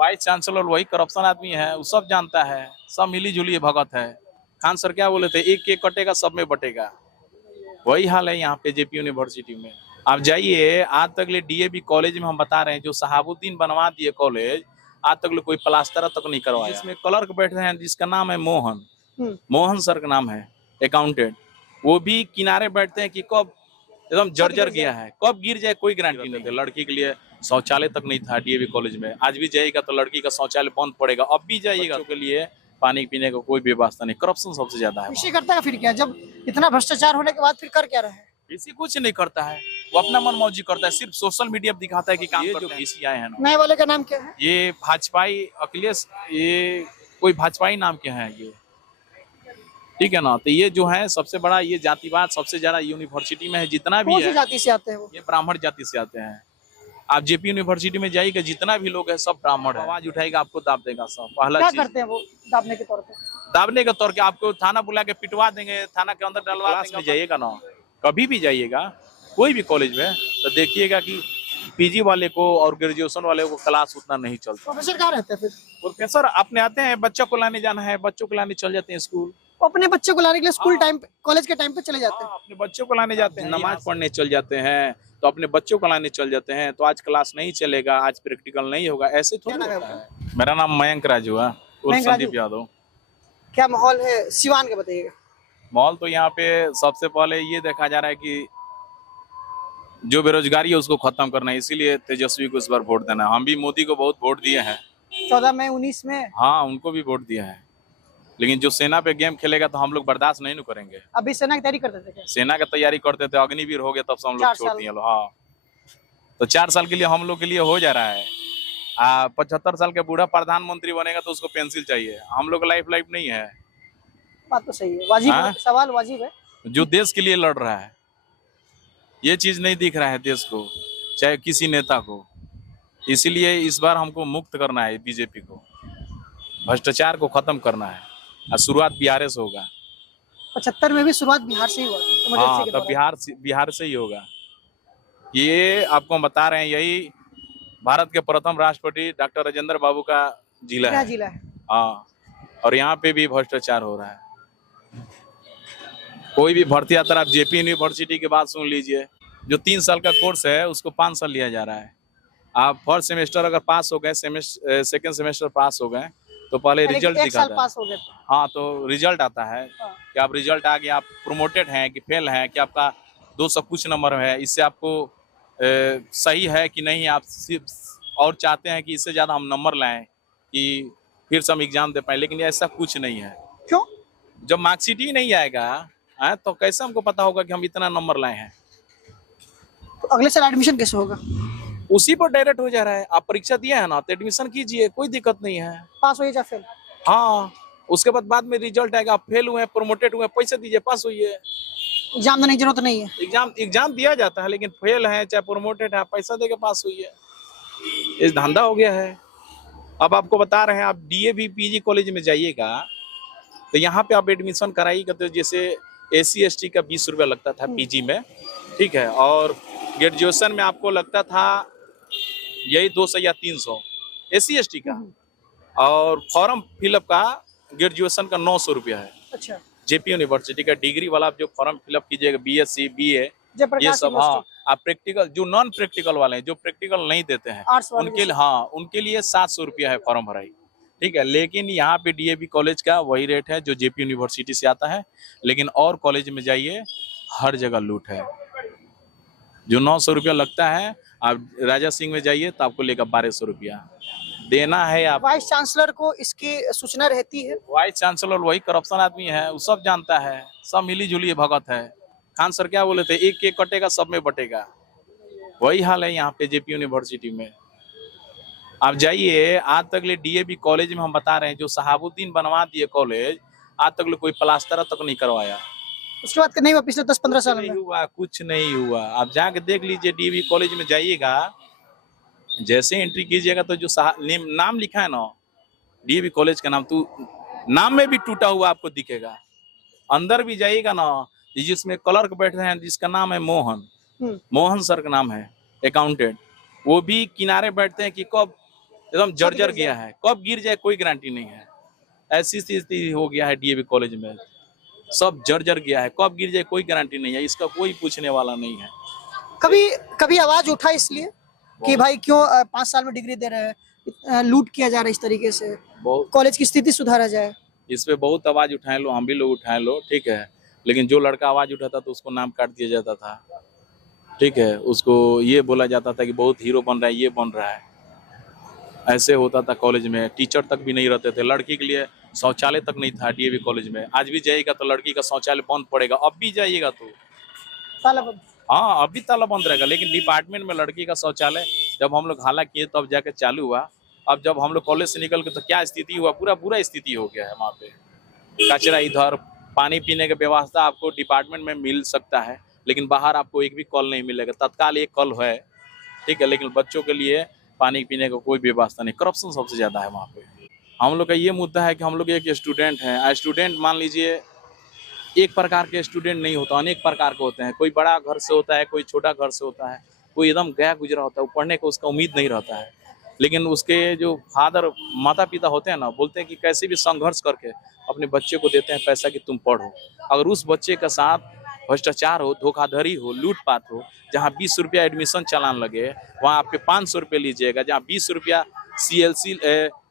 Vice chancellor वही corruption आदमी है, वो सब जानता है, सब मिली जुली भगत है। खान सर क्या बोले थे, एक केक कटेगा सब में बटेगा। वही हाल है यहाँ पे जेपी यूनिवर्सिटी में। आप जाइए, आज तक ले डीएवी कॉलेज में हम बता रहे हैं, जो शहाबुद्दीन बनवा दिए कॉलेज, आज तक ले कोई प्लास्टर तक नहीं करवाया। जिसमें क्लर्क बैठ रहे हैं जिसका नाम है मोहन, मोहन सर का नाम है, अकाउंटेंट, वो भी किनारे बैठते हैं कि कब एकदम जर्जर गया है, कब गिर जाए कोई गारंटी नहीं थे। लड़की के लिए शौचालय तक नहीं था डीएवी कॉलेज में, आज भी जाइएगा तो लड़की का शौचालय बंद पड़ेगा। अब भी जाइएगा के लिए पानी पीने का कोई व्यवस्था नहीं, करप्शन सबसे ज्यादा है। इसी करता है फिर क्या, जब इतना भ्रष्टाचार होने के बाद फिर कर क्या रहे हैं? किसी कुछ नहीं करता है, वो अपना मन मौजी करता है, सिर्फ सोशल मीडिया दिखाता है कि काम करते हैं। जो पीसी आए हैं ना, नए वाले का नाम क्या है? ये भाजपाई अखिलेश, ये कोई भाजपाई नाम के हैं ये, ठीक है ना। तो ये जो है सबसे बड़ा, ये जातिवाद सबसे ज्यादा यूनिवर्सिटी में है, जितना भी है जाति से आते हैं वो, ये ब्राह्मण जाति से आते हैं। आप जेपी यूनिवर्सिटी में जाइएगा, जितना भी लोग है सब ब्राह्मण है। आवाज उठाएगा आपको दाब देगा सब। पहला क्या चीज करते हैं वो दाबने के तौर पे? दाबने के तौर पे आपको थाना बुला के पिटवा देंगे, थाना के अंदर डलवा देंगे। में जाइएगा ना, कभी भी जाइएगा कोई भी कॉलेज में, तो देखिएगा कि पीजी वाले को और ग्रेजुएशन वाले को क्लास उतना नहीं चलता। प्रोफेसर कहाँ रहते हैं फिर? प्रोफेसर अपने आते हैं, बच्चों को लाने जाना है, बच्चों को लाने चल जाते हैं स्कूल। वो अपने बच्चे को लाने के लिए स्कूल टाइम पे, कॉलेज के टाइम पे चले जाते हैं। अपने बच्चों को लाने जाते हैं, नमाज पढ़ने चल जाते हैं, तो अपने बच्चों को लाने चल जाते हैं। तो आज क्लास नहीं चलेगा, आज प्रैक्टिकल नहीं होगा, ऐसे थोड़ा होता है। मेरा नाम मयंक राजू है और संदीप यादव। क्या माहौल है सिवान का, बताइएगा? माहौल तो यहाँ पे सबसे पहले ये देखा जा रहा है कि जो बेरोजगारी है उसको खत्म करना है, इसीलिए तेजस्वी को इस बार वोट देना है। हम भी मोदी को बहुत वोट दिए हैं, 14 में 19 में। हाँ, उनको भी वोट दिया है, लेकिन जो सेना पे गेम खेलेगा तो हम लोग बर्दाश्त नहीं करेंगे। अभी सेना की तैयारी करते थे क्या? सेना की तैयारी करते थे, अग्निवीर हो गया तब से हम लोग छोड़ दिए। हाँ, तो 4 साल के लिए हम लोग के लिए हो जा रहा है। 75 साल के बूढ़ा प्रधानमंत्री बनेगा तो उसको पेंसिल चाहिए, हम लोग लाइफ नहीं है। बात तो सही है, वाजिब है, सवाल वाजिब है। जो देश के लिए लड़ रहा है, ये चीज नहीं दिख रहा है देश को, चाहे किसी नेता को। इसीलिए इस बार हमको मुक्त करना है बीजेपी को, भ्रष्टाचार को खत्म करना है, और शुरुआत बिहार से होगा। 75 में भी शुरुआत बिहार से ही हुआ। हाँ, तो बिहार से ही होगा। ये आपको हम बता रहे हैं, यही भारत के प्रथम राष्ट्रपति डॉक्टर राजेंद्र बाबू का जिला है। जिला है? हाँ, और यहाँ पे भी भ्रष्टाचार हो रहा है। कोई भी भर्ती आता है, आप जेपी यूनिवर्सिटी की बात सुन लीजिए, जो 3 साल का कोर्स है उसको 5 साल लिया जा रहा है। आप फर्स्ट सेमेस्टर अगर पास हो गए, सेकेंड सेमेस्टर पास हो गए, तो पहले रिजल्ट दिखाता है। हाँ, तो रिजल्ट आता है कि आप रिजल्ट आ गया, आप प्रोमोटेड हैं कि फेल हैं, कि आपका 200 कुछ नंबर है, इससे आपको सही है कि नहीं, आप और चाहते हैं कि इससे ज़्यादा हम नंबर लाएं कि फिर से हम एग्जाम दे पाए, लेकिन ऐसा कुछ नहीं है। क्यों? जब मार्कशीट ही नहीं आएगा तो कैसे हमको पता होगा कि हम इतना नंबर लाए हैं? तो अगले साल एडमिशन कैसे होगा? उसी पर डायरेक्ट हो जा रहा है। आप परीक्षा दिए है ना, तो एडमिशन कीजिए, कोई दिक्कत नहीं है। पास होइए या फेल? हाँ, उसके बाद में रिजल्ट आएगा, आप फेल हुए, प्रोमोटेड हुए, पैसे दीजिए, पास होइए। एग्जाम देने की जरूरत नहीं है? एग्जाम दिया जाता है, लेकिन फेल है चाहे प्रोमोटेड है, पैसा देके पास हुई है। इस धंधा हो गया है। अब आपको बता रहे हैं, आप डीएवी पीजी कॉलेज में जाइएगा तो यहाँ पे आप एडमिशन कराइएगा, तो जैसे SC ST का 20 रुपया लगता था पीजी में, ठीक है, और ग्रेजुएशन में आपको लगता था यही 200 या 300 SC ST का, और फॉर्म फिलअप का ग्रेजुएशन का 900 रुपया है। अच्छा। जेपी यूनिवर्सिटी का डिग्री वाला आप जो फॉर्म फिलअप कीजिएगा, BSc BA ये सब, हाँ, आप प्रैक्टिकल, जो नॉन प्रैक्टिकल वाले हैं, जो प्रैक्टिकल नहीं देते हैं, उनके लिए, हाँ, उनके लिए 700 रुपया है फॉर्म भराई, ठीक है। लेकिन यहाँ पे डीएवी कॉलेज का वही रेट है जो जेपी यूनिवर्सिटी से आता है, लेकिन और कॉलेज में जाइए हर जगह लूट है। जो 900 रुपया लगता है, आप राजा सिंह में जाइए तो आपको लेगा 1200 रुपया देना है। आप वाइस चांसलर को इसकी सूचना रहती है? वाइस चांसलर वही करप्शन आदमी है, वो सब जानता है, सब मिली जुली भगत है। खान सर क्या बोले थे, एक केक कटेगा सब में बटेगा। वही हाल है यहाँ पे जेपी यूनिवर्सिटी में। आप जाइए, आज तक ले डीएवी कॉलेज में हम बता रहे हैं, जो शहाबुद्दीन बनवा दिए कॉलेज, आज तक ले कोई प्लास्टर तक नहीं करवाया। उसके बाद नहीं हुआ पिछले 10-15 साल में? नहीं हुआ, कुछ नहीं हुआ। आप जाके देख लीजिए, डीएवी कॉलेज में जाइएगा, जैसे एंट्री कीजिएगा तो जो नाम लिखा है ना डीएवी कॉलेज का नाम, तो नाम में भी टूटा हुआ आपको दिखेगा। अंदर भी जाइएगा ना, जिसमें क्लर्क बैठ रहे हैं जिसका नाम है मोहन, मोहन सर का नाम है, अकाउंटेंट, वो भी किनारे बैठते हैं कि कब एकदम जर्जर गिर गया है, कब गिर जाए कोई गारंटी नहीं है। ऐसी स्थिति हो गया है डीएवी कॉलेज में, सब जर्जर गया है, कब गिर जाए कोई गारंटी नहीं है, इसका कोई पूछने वाला नहीं है। कभी कभी आवाज उठा इसलिए कि भाई क्यों 5 साल में डिग्री दे रहे हैं, लूट किया जा रहा है इस तरीके से, बहुत कॉलेज की स्थिति सुधारा जाए। इस पे बहुत आवाज उठाए लो, हम भी लोग उठाए लो, ठीक है, लेकिन जो लड़का आवाज उठाता तो उसको नाम काट दिया जाता था, ठीक है, उसको ये बोला जाता था कि बहुत हीरो बन रहा है, ये बन रहा है। ऐसे होता था कॉलेज में, टीचर तक भी नहीं रहते थे, लड़की के लिए शौचालय तक नहीं था डीएवी कॉलेज में। आज भी जाइएगा तो लड़की का शौचालय बंद पड़ेगा, अब भी जाइएगा तो ताला बंद। हाँ अभी ताला बंद रहेगा, लेकिन डिपार्टमेंट में लड़की का शौचालय जब हम लोग हाला किए तब जाके चालू हुआ। अब जब हम लोग कॉलेज से निकल के तो क्या स्थिति हुआ, पूरा बुरा स्थिति हो गया है वहाँ पे। कचरा इधर, पानी पीने की व्यवस्था आपको डिपार्टमेंट में मिल सकता है, लेकिन बाहर आपको एक भी कल नहीं मिलेगा। तत्काल एक कल है, ठीक है, लेकिन बच्चों के लिए पानी पीने का कोई व्यवस्था नहीं। करप्शन सबसे ज़्यादा है वहाँ पे। हम लोग का ये मुद्दा है कि हम लोग एक स्टूडेंट हैं, स्टूडेंट मान लीजिए एक प्रकार के स्टूडेंट नहीं होता, अनेक प्रकार के होते हैं। कोई बड़ा घर से होता है, कोई छोटा घर से होता है, कोई एकदम गया गुजरा होता है, वो पढ़ने को उसका उम्मीद नहीं रहता है, लेकिन उसके जो फादर माता पिता होते हैं ना, बोलते हैं कि कैसे भी संघर्ष करके अपने बच्चे को देते हैं पैसा कि तुम पढ़ो। अगर उस बच्चे के साथ भ्रष्टाचार हो, धोखाधड़ी हो, लूटपाट हो, जहाँ 20 रुपया एडमिशन चालान लगे वहाँ आपके 500 रुपये लीजिएगा, जहाँ 20 रुपया CLC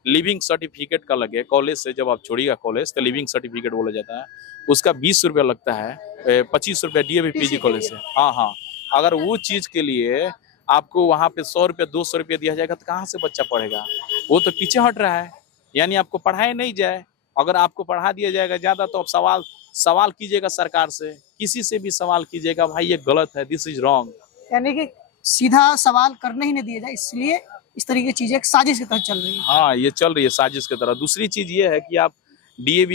लिविंग सर्टिफिकेट का लगे, कॉलेज से जब आप छोड़िएगा कॉलेज तो लिविंग सर्टिफिकेट बोला जाता है, उसका 20 रुपया लगता है, 25 रुपया DAV PG कॉलेज से। हाँ हाँ, अगर वो चीज़ के लिए आपको वहाँ पे 100 रुपया 200 रुपया दिया जाएगा तो कहाँ से बच्चा पढ़ेगा? वो तो पीछे हट रहा है, यानी आपको पढ़ाया नहीं जाए। अगर आपको पढ़ा दिया जाएगा ज़्यादा तो आप सवाल कीजिएगा सरकार से, किसी से भी सवाल कीजिएगा, भाई ये गलत है, दिस इज रॉन्ग। यानी कि सीधा सवाल करने ही नहीं दिया जाए, इसलिए इस तरीके की चीजें एक साजिश के तहत चल रही है। हाँ ये चल रही है साजिश की तरह। दूसरी चीज़ ये है कि आप DAV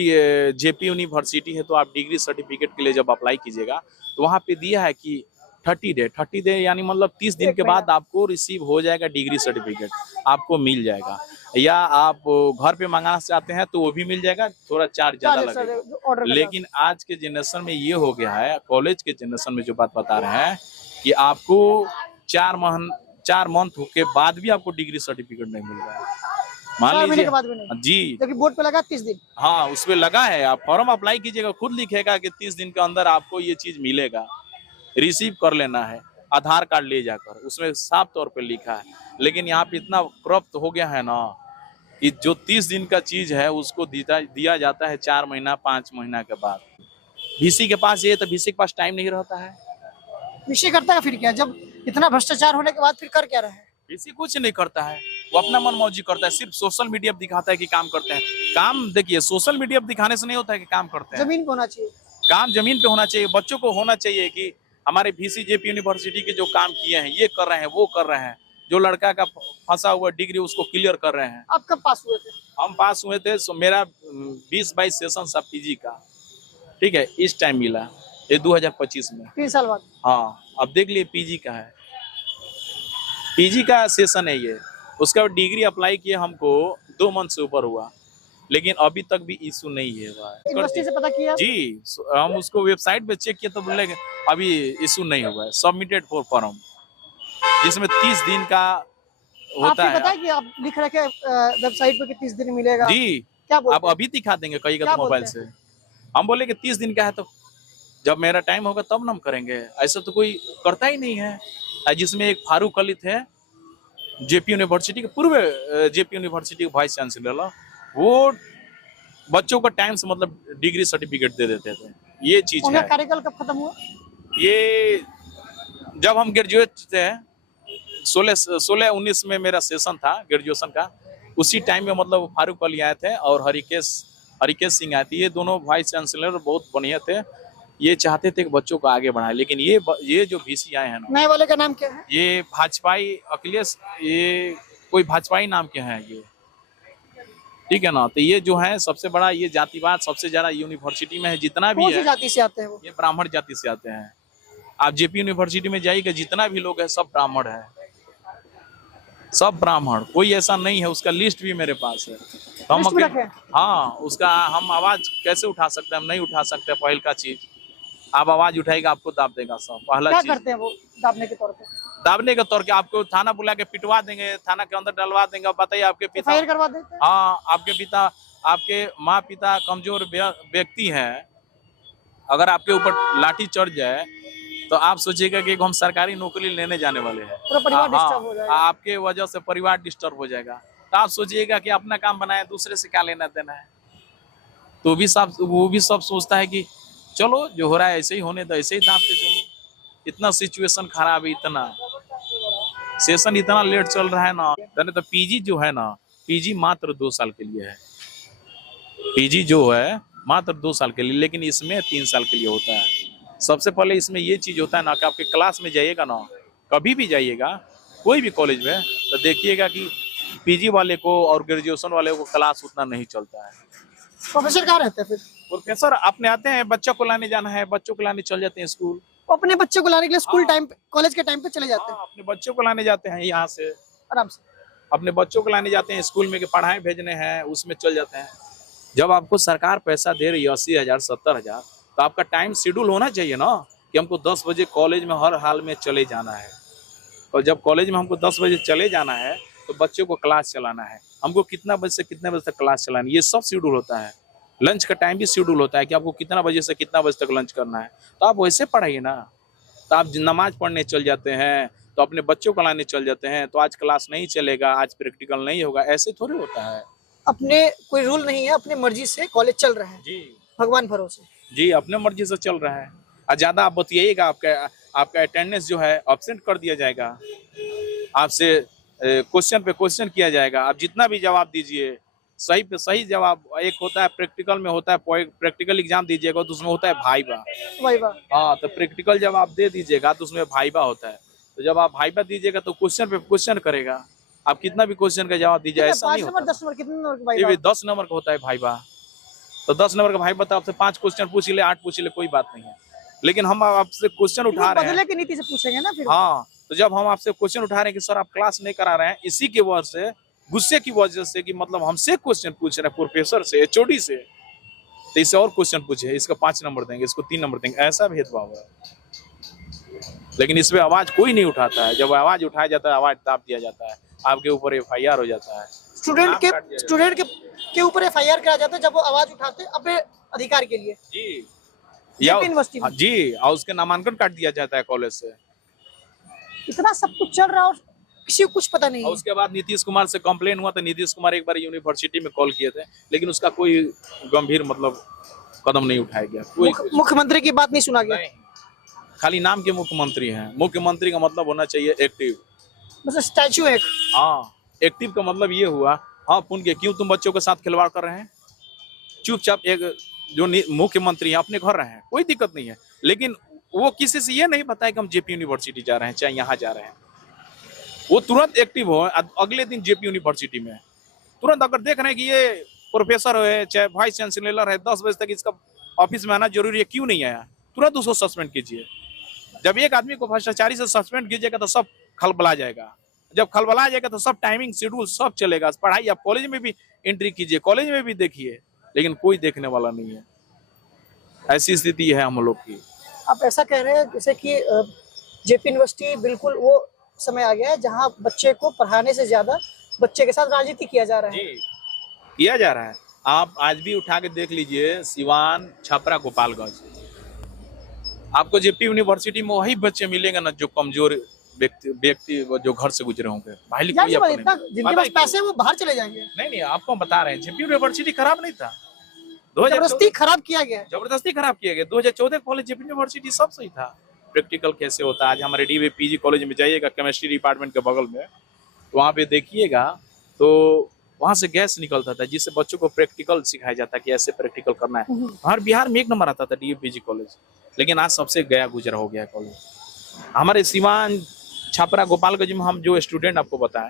JP यूनिवर्सिटी है, तो आप डिग्री सर्टिफिकेट के लिए जब अप्लाई कीजिएगा तो वहाँ पे दिया है कि 30 डे यानी मतलब 30 दिन के बाद आपको रिसीव हो जाएगा डिग्री सर्टिफिकेट, आपको मिल जाएगा। या आप घर पे मंगाना चाहते हैं तो वो भी मिल जाएगा, थोड़ा चार्ज ज़्यादा लगेगा। लेकिन आज के जनरेशन में ये हो गया है, कॉलेज के जनरेशन में जो बात बता रहे हैं कि आपको 4 मंथ के बाद भी आपको डिग्री सर्टिफिकेट नहीं मिल रहा है। मान लीजिए जी, जबकि बोर्ड पे लगा 30 दिन। हाँ उसमें लगा है, आप फॉर्म अप्लाई कीजिएगा, खुद लिखेगा कि 30 दिन के अंदर आपको ये चीज मिलेगा, रिसीव कर लेना है, आधार कार्ड ले जाकर, उसमें साफ तौर पे लिखा है। लेकिन यहाँ पे इतना करप्ट हो गया है ना कि जो 30 दिन का चीज है उसको दिया जाता है 4 महीना 5 महीना के बाद। VC के पास ये तो VC के पास टाइम नहीं रहता है। विषय करता है फिर क्या, जब इतना भ्रष्टाचार होने के बाद फिर कर क्या रहे हैं? VC कुछ नहीं करता है, वो अपना मन मौजी करता है, सिर्फ सोशल मीडिया पर दिखाता है कि काम करते हैं। काम देखिए सोशल मीडिया पर दिखाने से नहीं होता है कि काम करते हैं, जमीन पे होना चाहिए, काम जमीन पे होना चाहिए। बच्चों को होना चाहिए कि हमारे VC JP यूनिवर्सिटी के जो काम किए हैं, ये कर रहे हैं, वो कर रहे हैं, जो लड़का का फंसा हुआ डिग्री उसको क्लियर कर रहे हैं। आप कब पास हुए थे? हम पास हुए थे, मेरा 20-22 सेशन था PG का, ठीक है, इस टाइम मिला ये 2025 में, 3 साल बाद। हाँ अब देख लिए PG का है, PG का सेशन है ये। उसका डिग्री अप्लाई किए हमको 2 मंथ से ऊपर हुआ, लेकिन अभी तक भी इशू नहीं है। यूनिवर्सिटी से पता किया जी, हम उसको वेबसाइट पे चेक किए तो बोले अभी इशू नहीं हुआ है, सबमिटेड फॉर फॉर्म, जिसमें 30 दिन का होता है। पता है कि आप लिख रखे वेबसाइट पे कि 30 दिन मिलेगा जी, क्या आप अभी दिखा देंगे कहिएगा तो मोबाइल से। हम बोले कि 30 दिन का है, तो जब मेरा टाइम होगा तब ना हम करेंगे, ऐसा तो कोई करता ही नहीं है। जिसमें एक फारूक अली थे JP यूनिवर्सिटी के पूर्व JP यूनिवर्सिटी के वाइस चांसलर, वो बच्चों को टाइम से मतलब डिग्री सर्टिफिकेट दे देते थे। ये चीज है। कार्यकाल कब खत्म हुआ? ये जब हम ग्रेजुएट थे 16-19 में मेरा सेशन था ग्रेजुएशन का, उसी टाइम में मतलब फारूक अली आए थे और हरिकेश सिंह आए थे। ये दोनों वाइस चांसलर बहुत बढ़िया थे, ये चाहते थे कि बच्चों को आगे बढ़ाए। लेकिन ये जो VC आए हैं ना, नए वाले का नाम क्या है? ये भाजपाई अखिलेश, ये कोई भाजपाई नाम के हैं ये, ठीक है ना। तो ये जो है सबसे बड़ा, ये जातिवाद सबसे ज्यादा यूनिवर्सिटी में है, जितना भी है जाति से आते हैं वो? ये ब्राह्मण जाति से आते हैं। आप JP यूनिवर्सिटी में जाइएगा, जितना भी लोग है सब ब्राह्मण है, सब ब्राह्मण, कोई ऐसा नहीं है। उसका लिस्ट भी मेरे पास है, तो हम हाँ उसका हम आवाज कैसे उठा सकते हैं? हम नहीं उठा सकते। पहल का चीज, आप आवाज उठाएगा आपको दाब देगा सब। पहला क्या चीज करते हैं वो दाबने के तौर पे? दाबने के तौर पे आपको थाना बुला के पिटवा देंगे, थाना के अंदर डलवा देंगे। अब बताइए आपके पिता, FIR करवा देते हैं। हाँ आपके पिता, आपके माँ पिता कमजोर व्यक्ति हैं, अगर आपके ऊपर लाठी चढ़ जाए तो आप सोचिएगा कि हम सरकारी नौकरी लेने जाने वाले हैं, पूरा परिवार डिस्टर्ब हो जाएगा। आपके वजह से परिवार डिस्टर्ब हो जाएगा। तो आप सोचिएगा कि अपना काम बनाए, दूसरे से क्या लेना देना है। तो वो भी सब सोचता है कि चलो जो हो रहा है ऐसे ही होने दो, ऐसे ही दाब के चलो। इतना सिचुएशन खराब है, इतना सेशन इतना लेट चल रहा है ना। तो पीजी जो है ना, पीजी मात्र 2 साल के लिए है। पीजी जो है मात्र 2 साल के लिए, लेकिन इसमें 3 साल के लिए होता है। सबसे पहले इसमें ये चीज होता है ना कि आपके क्लास में जाइएगा ना, कभी भी जाइएगा कोई भी कॉलेज में, तो देखिएगा कि पीजी वाले को और ग्रेजुएशन वाले को क्लास उतना नहीं चलता है। प्रोफेसर कहाँ रहते हैं फिर? प्रोफेसर अपने आते हैं, बच्चों को लाने जाना है, बच्चों को लाने चल जाते हैं स्कूल। वो अपने बच्चों को लाने के लिए स्कूल टाइम, कॉलेज के टाइम पे चले जाते हैं अपने बच्चों को लाने जाते हैं यहाँ से, आराम से। अपने बच्चों को लाने जाते हैं स्कूल में कि पढ़ाई भेजने हैं, उसमें चल जाते हैं। जब आपको सरकार पैसा दे रही है 80,000 70,000, तो आपका टाइम शेड्यूल होना चाहिए ना कि हमको 10 बजे कॉलेज में हर हाल में चले जाना है। और जब कॉलेज में हमको 10 बजे चले जाना है तो बच्चों को क्लास चलाना है, हमको कितना बजे से कितने बजे तक क्लास चलानी है, ये सब शेड्यूल होता है। लंच का टाइम भी शेड्यूल होता है कि आपको कितना बजे से कितना बजे तक लंच करना है। तो आप वैसे पढ़ाइए ना। तो आप नमाज पढ़ने चल जाते हैं, तो अपने बच्चों को लाने चल जाते हैं, तो आज क्लास नहीं चलेगा, आज प्रैक्टिकल नहीं होगा, ऐसे थोड़ी होता है। अपने कोई रूल नहीं है, अपने मर्जी से कॉलेज चल रहा है जी, भगवान भरोसे। जी अपने मर्जी से चल रहा है। और ज्यादा आप बतियाइएगा, आपका अटेंडेंस जो है एब्सेंट कर दिया जाएगा, आपसे क्वेश्चन पे क्वेश्चन किया जाएगा। आप जितना भी जवाब दीजिए, सही पे सही जवाब। एक होता है प्रैक्टिकल में, होता है प्रैक्टिकल एग्जाम दीजिएगा तो उसमें होता है भाईवा। हाँ, तो प्रैक्टिकल जब आप दे दीजिएगा तो उसमें भाईवा होता है। तो जब आप भाईवा दीजिएगा तो क्वेश्चन पे क्वेश्चन करेगा, आप कितना भी क्वेश्चन का जवाब दीजिए, ऐसा नहीं होता। 10 नंबर कितने नंबर का भाईवा? 10 नंबर का होता है भाईवा। तो 10 नंबर का भाईवा, तो आपसे 5 क्वेश्चन पूछ ले, 8 पूछ ले, कोई बात नहीं है। लेकिन हम आपसे क्वेश्चन उठा रहे हैं, बदले की नीति से पूछेंगे ना फिर। हाँ, तो जब हम आपसे क्वेश्चन उठा रहे हैं कि सर आप क्लास नहीं करा रहे हैं, इसी के वजह से, गुस्से की वजह से कि मतलब हमसे क्वेश्चन पूछ रहे हैं प्रोफेसर से, एचओडी से, तो इससे और क्वेश्चन पूछे, इसका 5 नंबर देंगे, इसको 3 नंबर देंगे, ऐसा भेदभाव है। लेकिन इस पे आवाज कोई नहीं उठाता है। जब आवाज उठाया जाता है, आवाज दाब दिया जाता है, आपके ऊपर FIR हो जाता है। स्टूडेंट के ऊपर FIR किया जाता है जब वो आवाज उठाते हैं अपने अधिकार के लिए। जी, यूनिवर्सिटी में। जी, और उसके नामांकन काट दिया जाता है कॉलेज से। इतना सब कुछ चल रहा है और किसी को कुछ पता नहीं है। उसके बाद नीतीश कुमार से कंप्लेन हुआ, तो नीतीश कुमार एक बार यूनिवर्सिटी में कॉल किए थे, लेकिन उसका कोई गंभीर मतलब कदम नहीं उठाया गया। मुख्यमंत्री की बात नहीं सुना गया। नहीं, खाली नाम के मुख्यमंत्री हैं। मुख्यमंत्री का मतलब होना चाहिए एक्टिव, बस स्टैचू है। हाँ, एक्टिव का मतलब ये हुआ, हाँ पुन के क्यों तुम बच्चों के साथ खिलवाड़ कर रहे हैं, चुपचाप एक जो मुख्यमंत्री है अपने घर रहे हैं, कोई दिक्कत नहीं है। लेकिन वो किसी से ये नहीं बताया कि हम JP यूनिवर्सिटी जा रहे हैं, चाहे यहाँ जा रहे हैं। वो तुरंत एक्टिव हो, अगले दिन JP यूनिवर्सिटी में तुरंत अगर देख रहे हैं कि ये प्रोफेसर है, चाहे वाइस चांसलर है, 10 बजे तक इसका ऑफिस में आना जरूरी है, क्यों नहीं आया, तुरंत उसको सस्पेंड कीजिए। जब एक आदमी को भ्रष्टाचारी से सस्पेंड कीजिएगा तो सब खलबला जाएगा। जब खलबला जाएगा तो सब टाइमिंग शेड्यूल सब चलेगा। पढ़ाई आप कॉलेज में भी एंट्री कीजिए, कॉलेज में भी देखिए, लेकिन कोई देखने वाला नहीं है। ऐसी स्थिति है हम लोग की। आप ऐसा कह रहे हैं जैसे कि JP यूनिवर्सिटी बिल्कुल वो समय आ गया है जहां बच्चे को पढ़ाने से ज्यादा बच्चे के साथ राजनीति किया जा रहा है। जी, किया जा रहा है। आप आज भी उठा के देख लीजिए, सिवान, छपरा, गोपालगंज, आपको JP यूनिवर्सिटी में वही बच्चे मिलेंगे ना जो कमजोर व्यक्ति जो घर से गुजरे होंगे। भाई जिनके पास पैसे वो बाहर चले जाएंगे। नहीं, आपको बता रहे हैं JP यूनिवर्सिटी खराब नहीं था, जबरदस्ती खराब किया गया। जबरदस्ती खराब किया गया। 2014 कॉलेज JP यूनिवर्सिटी सब सही था। प्रैक्टिकल कैसे होता है, आज हमारे DVPG कॉलेज में जाइएगा, केमिस्ट्री डिपार्टमेंट के बगल में, तो वहाँ पे देखिएगा तो वहाँ से गैस निकलता था, जिससे बच्चों को प्रैक्टिकल सिखाया जाता है कि ऐसे प्रैक्टिकल करना है। हर बिहार में 1 नंबर आता था DVPG कॉलेज, लेकिन आज सबसे गया गुजरा हो गया कॉलेज। हमारे सिवान, छपरा, गोपालगंज में हम जो स्टूडेंट आपको बताएं,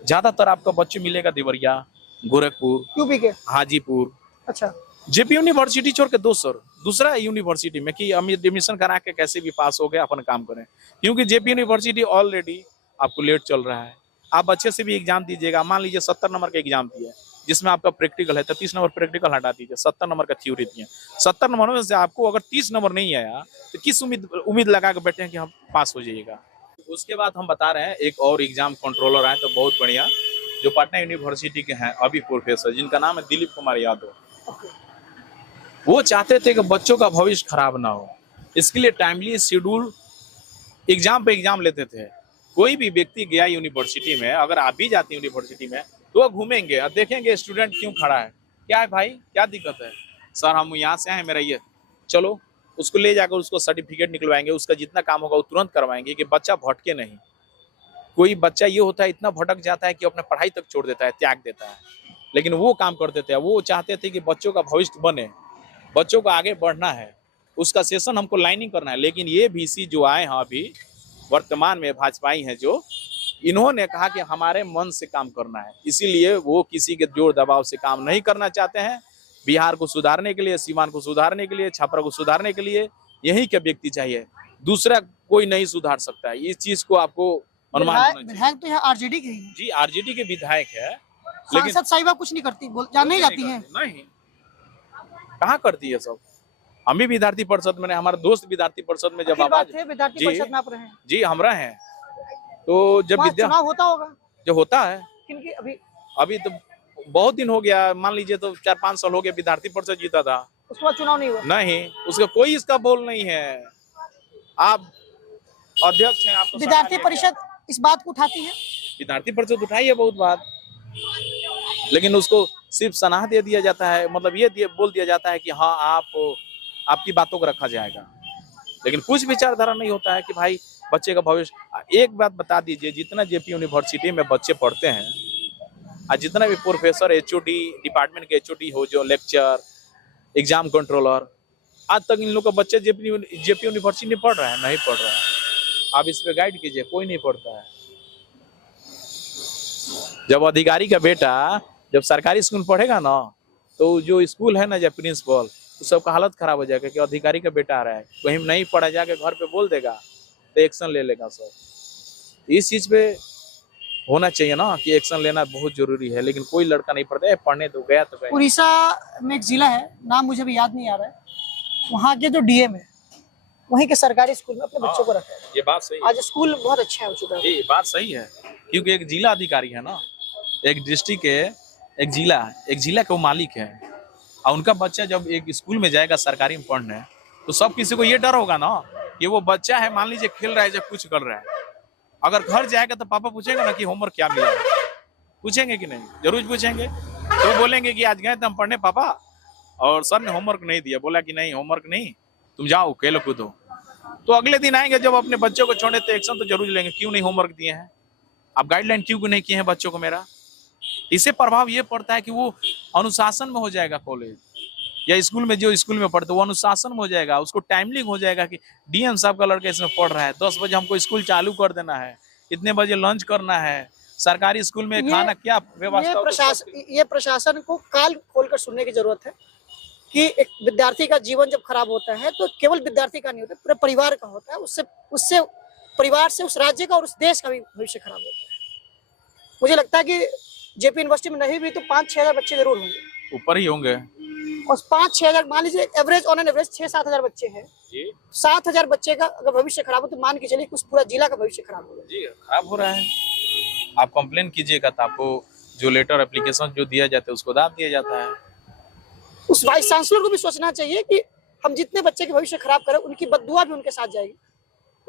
ज्यादातर आपका बच्चे मिलेगा देवरिया, गोरखपुर, यूपी के, हाजीपुर। अच्छा, JP यूनिवर्सिटी छोड़ के दूसरा यूनिवर्सिटी में कि हम एडमिशन करा के कैसे भी पास हो गए अपन काम करें, क्योंकि JP यूनिवर्सिटी ऑलरेडी आपको लेट चल रहा है। आप अच्छे से भी एग्जाम दीजिएगा, मान लीजिए 70 नंबर का एग्जाम दिए जिसमें आपका प्रैक्टिकल है, तो 30 नंबर प्रैक्टिकल हटा दीजिए, 70 नंबर का थ्योरी दिए। 70 नंबर में से आपको अगर 30 नंबर नहीं आया तो किस उम्मीद लगा के बैठे हैं कि हम पास हो जाइएगा। उसके बाद हम बता रहे हैं एक और एग्जाम कंट्रोलर आए तो बहुत बढ़िया, जो पटना यूनिवर्सिटी के हैं अभी प्रोफेसर, जिनका नाम है दिलीप कुमार यादव। वो चाहते थे कि बच्चों का भविष्य खराब ना हो, इसके लिए टाइमली शेड्यूल एग्जाम पे एग्जाम लेते थे। कोई भी व्यक्ति गया यूनिवर्सिटी में, अगर आप भी जाते हैं यूनिवर्सिटी में, तो वो घूमेंगे और देखेंगे स्टूडेंट क्यों खड़ा है, क्या है भाई, क्या दिक्कत है, सर हम यहाँ से आए, मेरा ये, चलो उसको ले जाकर उसको सर्टिफिकेट निकलवाएंगे, उसका जितना काम होगा वो तुरंत करवाएंगे कि बच्चा भटके नहीं। कोई बच्चा ये होता है इतना भटक जाता है कि अपने पढ़ाई तक छोड़ देता है, त्याग देता है, लेकिन वो काम करते थे, वो चाहते थे कि बच्चों का भविष्य बने, बच्चों को आगे बढ़ना है, उसका सेशन हमको लाइनिंग करना है। लेकिन ये VC जो आए हैं अभी वर्तमान में भाजपाई हैं, जो इन्होंने कहा कि हमारे मन से काम करना है, इसीलिए वो किसी के जोर दबाव से काम नहीं करना चाहते हैं। बिहार को सुधारने के लिए, सीमांत को सुधारने के लिए, छपरा को सुधारने के लिए यही के व्यक्ति चाहिए, दूसरा कोई नहीं सुधार सकता है। इस चीज को आपको अनुमान होना चाहिए। विधायक तो यहाँ RJD के ही हैं। जी RJD के विधायक है, सांसद साहिबा कुछ नहीं करती, नहीं जाती हैं। नहीं, कहाँ करती है सब। हम भी विद्यार्थी परिषद में, हमारा दोस्त विद्यार्थी परिषद में जब आवाज, विद्यार्थी परिषद में आप रहे हैं जी हम रहे हैं, तो जब चुनाव होता होगा, जो होता है किनकी अभी तो बहुत दिन हो गया, मान लीजिए तो 4-5 साल हो गए, विद्यार्थी परिषद जीता था, उसके बाद चुनाव नहीं हुआ। नहीं, उसका कोई इसका बोल नहीं है। आप अध्यक्ष हैं, आप तो विद्यार्थी परिषद इस बात को उठाती है, विद्यार्थी परिषद उठाई है बहुत बात, लेकिन उसको सिर्फ सलाह दे दिया जाता है, मतलब ये बोल दिया जाता है कि हाँ आपकी बातों को रखा जाएगा, लेकिन कुछ विचारधारा नहीं होता है कि भाई बच्चे का भविष्य। एक बात बता दीजिए, जितना JP यूनिवर्सिटी में बच्चे पढ़ते हैं और जितना भी प्रोफेसर HOD डिपार्टमेंट के HOD हो, जो लेक्चर एग्जाम कंट्रोलर, आज तक इन लोग का बच्चे JP यूनिवर्सिटी में पढ़ रहे हैं, नहीं पढ़ रहे हैं। आप इस पे गाइड कीजिए, कोई नहीं पढ़ता है। जब अधिकारी का बेटा जब सरकारी स्कूल पढ़ेगा ना, तो जो स्कूल है ना, जब प्रिंसिपल, तो सबका हालत खराब हो जाएगा कि अधिकारी का बेटा आ रहा है, कहीं नहीं पढ़ा जाके घर पे बोल देगा तो एक्शन ले लेगा सब। इस चीज पे होना चाहिए ना कि एक्शन लेना बहुत जरूरी है, लेकिन कोई लड़का नहीं पढ़ता है, पढ़ने तो गया तो गया। उड़ीसा में एक जिला है, नाम मुझे भी याद नहीं आ रहा है, वहाँ के जो DM है वहीं के सरकारी स्कूल में अपने बच्चों को रखा है। ये बात सही है, आज स्कूल बहुत अच्छा हो चुका है। ये बात सही है, क्योंकि एक जिला अधिकारी है ना, एक डिस्ट्रिक्ट के एक जिला के वो मालिक है, और उनका बच्चा जब एक स्कूल में जाएगा सरकारी में पढ़ने, तो सब किसी को ये डर होगा ना कि वो बच्चा है, मान लीजिए खेल रहा है या कुछ कर रहा है, अगर घर जाएगा तो पापा पूछेंगे ना कि होमवर्क क्या मिला है, पूछेंगे कि नहीं, जरूर पूछेंगे। तो बोलेंगे कि आज गए थे हम पढ़ने पापा और सर ने होमवर्क नहीं दिया, बोला कि नहीं होमवर्क नहीं, तुम जाओ खेलो कूदो। तो अगले दिन आएंगे जब अपने बच्चों को छोड़े तो एक्शन तो जरूर लेंगे, क्यों नहीं होमवर्क दिए हैं, आप गाइडलाइन क्यों नहीं किए हैं बच्चों को मेरा। इससे प्रभाव ये पड़ता है कि वो अनुशासन में हो जाएगा, कॉलेज या स्कूल में, जो स्कूल में पढ़ते वो अनुशासन में हो जाएगा, उसको टाइमलिंग हो जाएगा कि DM साहब का लड़का इसमें पढ़ रहा है, 10 बजे हमको स्कूल चालू कर देना है, इतने बजे लंच करना है, सरकारी स्कूल में खाना क्या व्यवस्था। ये प्रशासन को काल खोलकर सुनने की जरूरत है कि एक विद्यार्थी का जीवन जब खराब होता है तो केवल विद्यार्थी का नहीं होता, पूरे परिवार का होता है, उससे परिवार से उस राज्य का और उस देश का भी भविष्य खराब होता है। मुझे लगता है कि JP यूनिवर्सिटी में नहीं भी तो 5-6 हजार बच्चे जरूर होंगे, ऊपर ही होंगे, और 5-6 हजार, मान लीजिए एवरेज ऑन एन एवरेज 6-7 हजार बच्चे हैं, 7 हजार बच्चे का अगर भविष्य खराब हो तो मान के चलिए कुछ पूरा जिला का भविष्य खराब होगा। जी खराब हो रहा है। आप कंप्लेन कीजिएगा तो आपको जो लेटर एप्लीकेशन जो दिया जाता है उसको दाब दिया जाता है। उस वाइस चांसलर को भी सोचना चाहिए कि हम जितने बच्चे के भविष्य खराब करें, उनकी बद्दुआ भी उनके साथ जाएगी।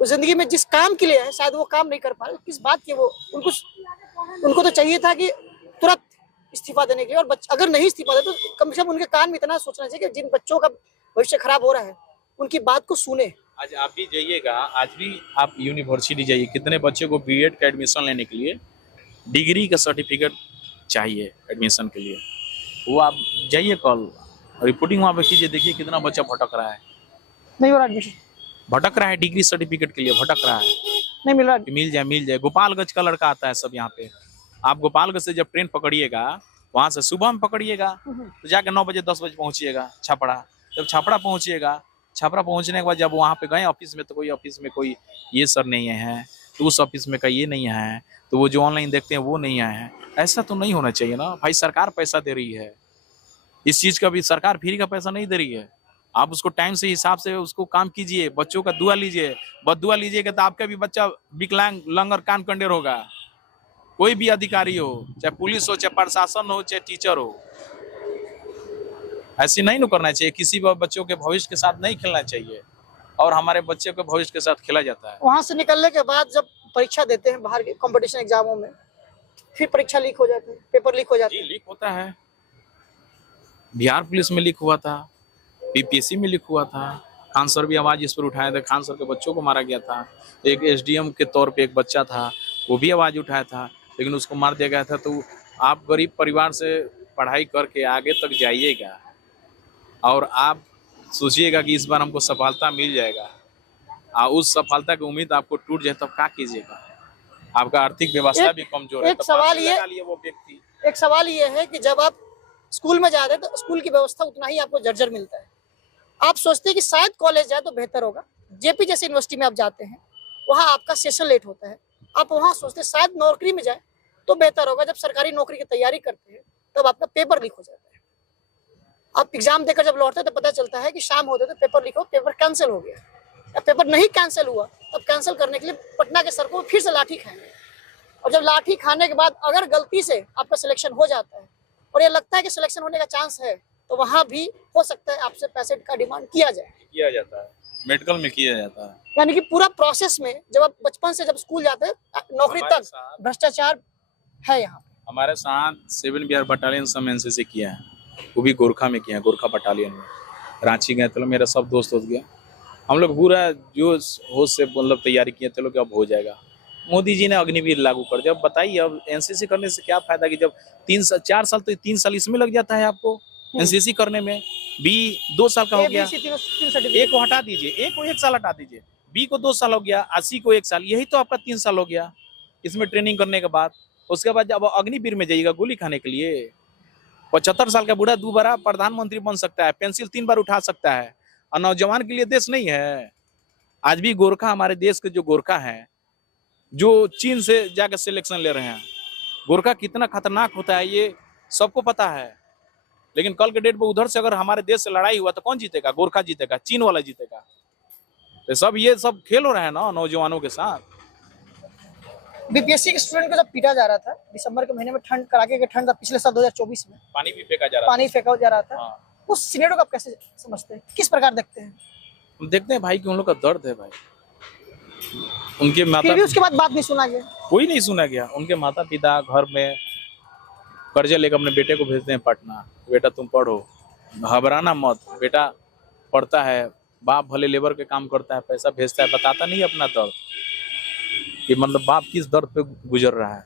वो जिंदगी में जिस काम के लिए है शायद वो काम नहीं कर पा रहे, किस बात की वो उनको तो चाहिए था कि तुरंत इस्तीफा देने के लिए, और अगर नहीं इस्तीफा दे तो कम से कम उनके कान में इतना सोचना चाहिए कि जिन बच्चों का भविष्य खराब हो रहा है उनकी बात को सुने। आज आप भी जाइएगा, आज भी आप यूनिवर्सिटी जाइए, कितने बच्चे को BEd का एडमिशन लेने के लिए डिग्री का सर्टिफिकेट चाहिए एडमिशन के लिए, वो आप जाइए कल रिपोर्टिंग वहाँ पे कीजिए, देखिए कितना बच्चा भटक रहा है, नहीं हो रहा एडमिशन, भटक रहा है, डिग्री सर्टिफिकेट के लिए भटक रहा है, नहीं मिल रहा। मिल जाए। गोपालगंज का लड़का आता है सब यहाँ पे, आप गोपालगंज से जब ट्रेन पकड़िएगा, वहां से सुबह में पकड़िएगा तो जाके 9 बजे 10 बजे पहुंचिएगा छपरा। जब छपरा पहुंचिएगा, छपरा पहुंचने के बाद जब वहाँ पे गए ऑफिस में, तो कोई ऑफिस में कोई ये सर नहीं है, तो उस ऑफिस में का ये नहीं है, तो वो जो ऑनलाइन देखते हैं वो नहीं आए हैं। ऐसा तो नहीं होना चाहिए ना भाई, सरकार पैसा दे रही है, इस चीज का भी सरकार फ्री का पैसा नहीं दे रही है, आप उसको टाइम से हिसाब से उसको काम कीजिए, बच्चों का दुआ लीजिए। बदुआ लीजिएगा तो आपका भी बच्चा विकलांग, लंग और कान कंडेर होगा। कोई भी अधिकारी हो, चाहे पुलिस हो, चाहे प्रशासन हो, चाहे टीचर हो, ऐसी नहीं न करना चाहिए। किसी भी बच्चों के भविष्य के साथ नहीं खेलना चाहिए, और हमारे बच्चे के भविष्य के साथ खेला जाता है। वहां से निकलने के बाद जब परीक्षा देते हैं बाहर के कंपटीशन एग्जामों में, फिर परीक्षा लीक हो जाती है, पेपर लीक हो जाते जी हैं। लीक होता है। बिहार पुलिस में लीक हुआ था, बीपीएससी में लीक हुआ था। खान सर भी आवाज इस पर उठाए थे। खान सर के बच्चों को मारा गया था। एक एसडीएम के तौर पे एक बच्चा था, वो भी आवाज उठाया था, लेकिन उसको मार दिया गया था। तो आप गरीब परिवार से पढ़ाई करके आगे तक जाइएगा और आप सोचिएगा कि इस बार हमको सफलता मिल जाएगा, और उस सफलता की उम्मीद आपको टूट जाए, तब क्या कीजिएगा? आपका आर्थिक व्यवस्था भी कमजोर है। एक तो सवाल फांसी ये लगा लिए वो व्यक्ति। एक सवाल ये है कि जब आप स्कूल में जाते हैं तो स्कूल की व्यवस्था उतना ही आपको जर्जर मिलता है। आप सोचते हैं कि शायद कॉलेज जाए तो बेहतर होगा। जेपी जैसे यूनिवर्सिटी में आप जाते हैं, वहाँ आपका सेशन लेट होता है। आप वहाँ सोचते हैं शायद नौकरी में जाए तो बेहतर होगा। जब सरकारी नौकरी की तैयारी करते हैं तब आपका पेपर लीक हो जाता है। आप एग्जाम देकर जब लौटते हैं तो पता चलता है कि शाम होते तो पेपर लीक हो, पेपर कैंसिल हो गया। या पेपर नहीं कैंसिल हुआ, तब कैंसिल करने के लिए पटना के सड़कों पर फिर से लाठी खाएंगे। और जब लाठी खाने के बाद अगर गलती से आपका सिलेक्शन हो जाता है और ये लगता है कि सिलेक्शन होने का चांस है, तो वहां भी हो सकता है आपसे पैसे का डिमांड किया जाता है। मेडिकल में किया जाता है। यानी कि पूरा प्रोसेस में जब आप बचपन से जब स्कूल जाते हैं नौकरी तक भ्रष्टाचार है। यहाँ हमारे साथ 7 बिहार बटालियन सब एनसीसी किया है, वो भी गोरखा में किया है, गोरखा बटालियन में। रांची गए तो मेरा सब दोस्त हो गया। हम लोग पूरा जो होश से मतलब तैयारी किए थे लोग, अब हो जाएगा। मोदी जी ने अग्निवीर लागू कर दिया। अब बताइए, अब एनसीसी करने से क्या फायदा कि जब 4 साल तो 3 साल इसमें लग जाता है आपको एनसीसी करने में। बी 2 साल का हो गया, ए को हटा दीजिए, ए को 1 साल हटा दीजिए, बी को 2 साल हो गया, सी को 1 साल, यही तो आपका 3 साल हो गया इसमें ट्रेनिंग करने के बाद। उसके बाद जब अग्निवीर में जाइएगा गोली खाने के लिए, 75 साल का बूढ़ा दोबारा प्रधानमंत्री बन सकता है, पेंसिल 3 बार उठा सकता है, और नौजवान के लिए देश नहीं है। आज भी गोरखा, हमारे देश के जो गोरखा हैं, जो चीन से जाकर सिलेक्शन ले रहे हैं, गोरखा कितना खतरनाक होता है ये सबको पता है। लेकिन कल के डेट पे उधर से अगर हमारे देश से लड़ाई हुआ तो कौन जीतेगा? गोरखा जीतेगा, चीन वाला जीतेगा। तो सब ये सब खेल हो रहा है ना नौजवानों के साथ। बीपीएससी के स्टूडेंट को जब पीटा जा रहा था दिसंबर के महीने में, ठंड कड़ाके की ठंड था पिछले साल 2024 में, पानी भी फेंका जा रहा था। हाँ। उस सिनेरियो को आप कैसे समझते हैं, किस प्रकार देखते हैं? हम देखते हैं भाई कि उन लोग का दर्द है भाई। उनके माता, फिर भी उसके बाद बात नहीं सुना गया, कोई नहीं सुना गया। उनके माता पिता घर में कर्जे लेकर अपने बेटे को भेजते हैं पटना, बेटा तुम पढ़ो, घबराना मत, बेटा पढ़ता है। बाप भले लेबर के काम करता है, पैसा भेजता है, बताता नहीं अपना दर्द कि मतलब बाप किस दर्द पे गुजर रहा है।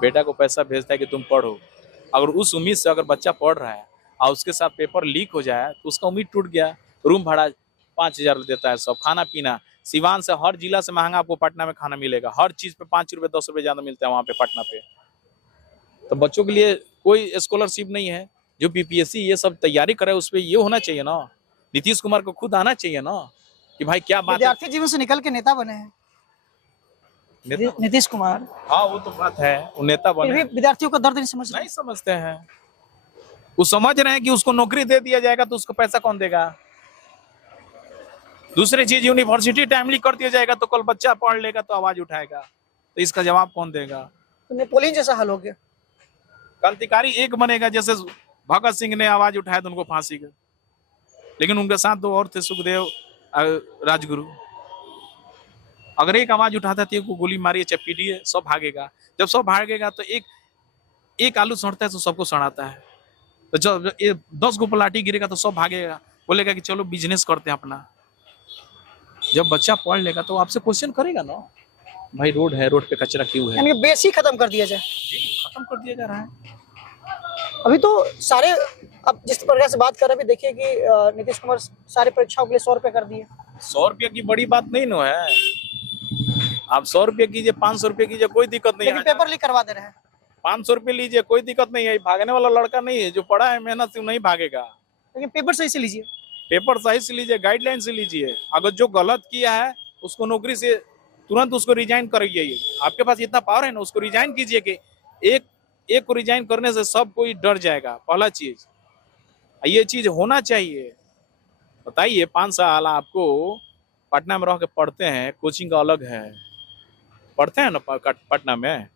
बेटा को पैसा भेजता है कि तुम पढ़ो। अगर उस उम्मीद से अगर बच्चा पढ़ रहा है और उसके साथ पेपर लीक हो जाए तो उसका उम्मीद टूट गया। रूम भाड़ा 5,000 देता है, सब खाना पीना। सिवान से हर जिला से महंगा आपको पटना में खाना मिलेगा, हर चीज पे 5 रुपए 10 रुपए ज्यादा मिलता है वहाँ पे पटना पे। तो बच्चों के लिए कोई स्कॉलरशिप नहीं है। जो बीपीएससी ये सब तैयारी करे उस पर ये होना चाहिए ना, नीतीश कुमार को खुद आना चाहिए ना कि भाई क्या बात है। विद्यार्थी जीवन से निकल के नेता बने हैं नीतीश कुमार। हाँ वो तो बात है, वो नेता बने, फिर भी विद्यार्थियों का दर्द नहीं समझते हैं। वो समझ रहे हैं कि उसको नौकरी दे दिया जाएगा तो उसको पैसा कौन देगा। दूसरी चीज, यूनिवर्सिटी टाइमली कर दिया जाएगा तो कल बच्चा पढ़ लेगा तो आवाज उठाएगा, तो इसका जवाब कौन देगा? तो नेपोलियन जैसा हाल हो गया। क्रांतिकारी एक बनेगा, जैसे भगत सिंह ने आवाज उठाया तो उनको फांसी गई, लेकिन उनके साथ 2 और थे, सुखदेव राजगुरु। अगर एक आवाज उठाता तो एक को गोली मारिए चाहे पीटिए, सब भागेगा। जब सब भागेगा तो एक आलू सड़ता है तो सबको सड़ाता है। तो जब 10 गो पलाटी गिरेगा तो सब भागेगा, बोलेगा कि चलो बिजनेस करते हैं अपना। जब बच्चा पढ़ लेगा तो आपसे क्वेश्चन करेगा ना, भाई रोड है, रोड पे कचरा क्यों है? यानी बेसिक खत्म कर दिया जाए, खत्म कर दिया जा रहा है। अभी तो सारे, अब जिस प्रकार से बात कर रहे हैं, देखिए कि नीतीश कुमार सारे परीक्षाओं के लिए 100 रुपए कर दिए। 100 रुपये की बड़ी बात नहीं ना है। आप 100 रुपये कीजिए, 500 रुपये कीजिए, कोई दिक्कत नहीं है। लेकिन पेपर लीक करवा दे रहे हैं। 500 रुपये लीजिए, कोई दिक्कत नहीं है। भागने वाला लड़का नहीं है, जो पढ़ा है मेहनत से नहीं भागेगा। लेकिन पेपर सही से लीजिए, पेपर सही से लीजिए, गाइडलाइन से लीजिए। अगर जो गलत किया है उसको नौकरी से तुरंत उसको रिजाइन करिए। आपके पास इतना पावर है ना, उसको रिजाइन कीजिए कि एक को रिजाइन करने से सब कोई डर जाएगा। पहला चीज ये चीज होना चाहिए। बताइए 5 साल आपको पटना में रह के पढ़ते हैं, कोचिंग का अलग है, पढ़ते हैं ना पटना में,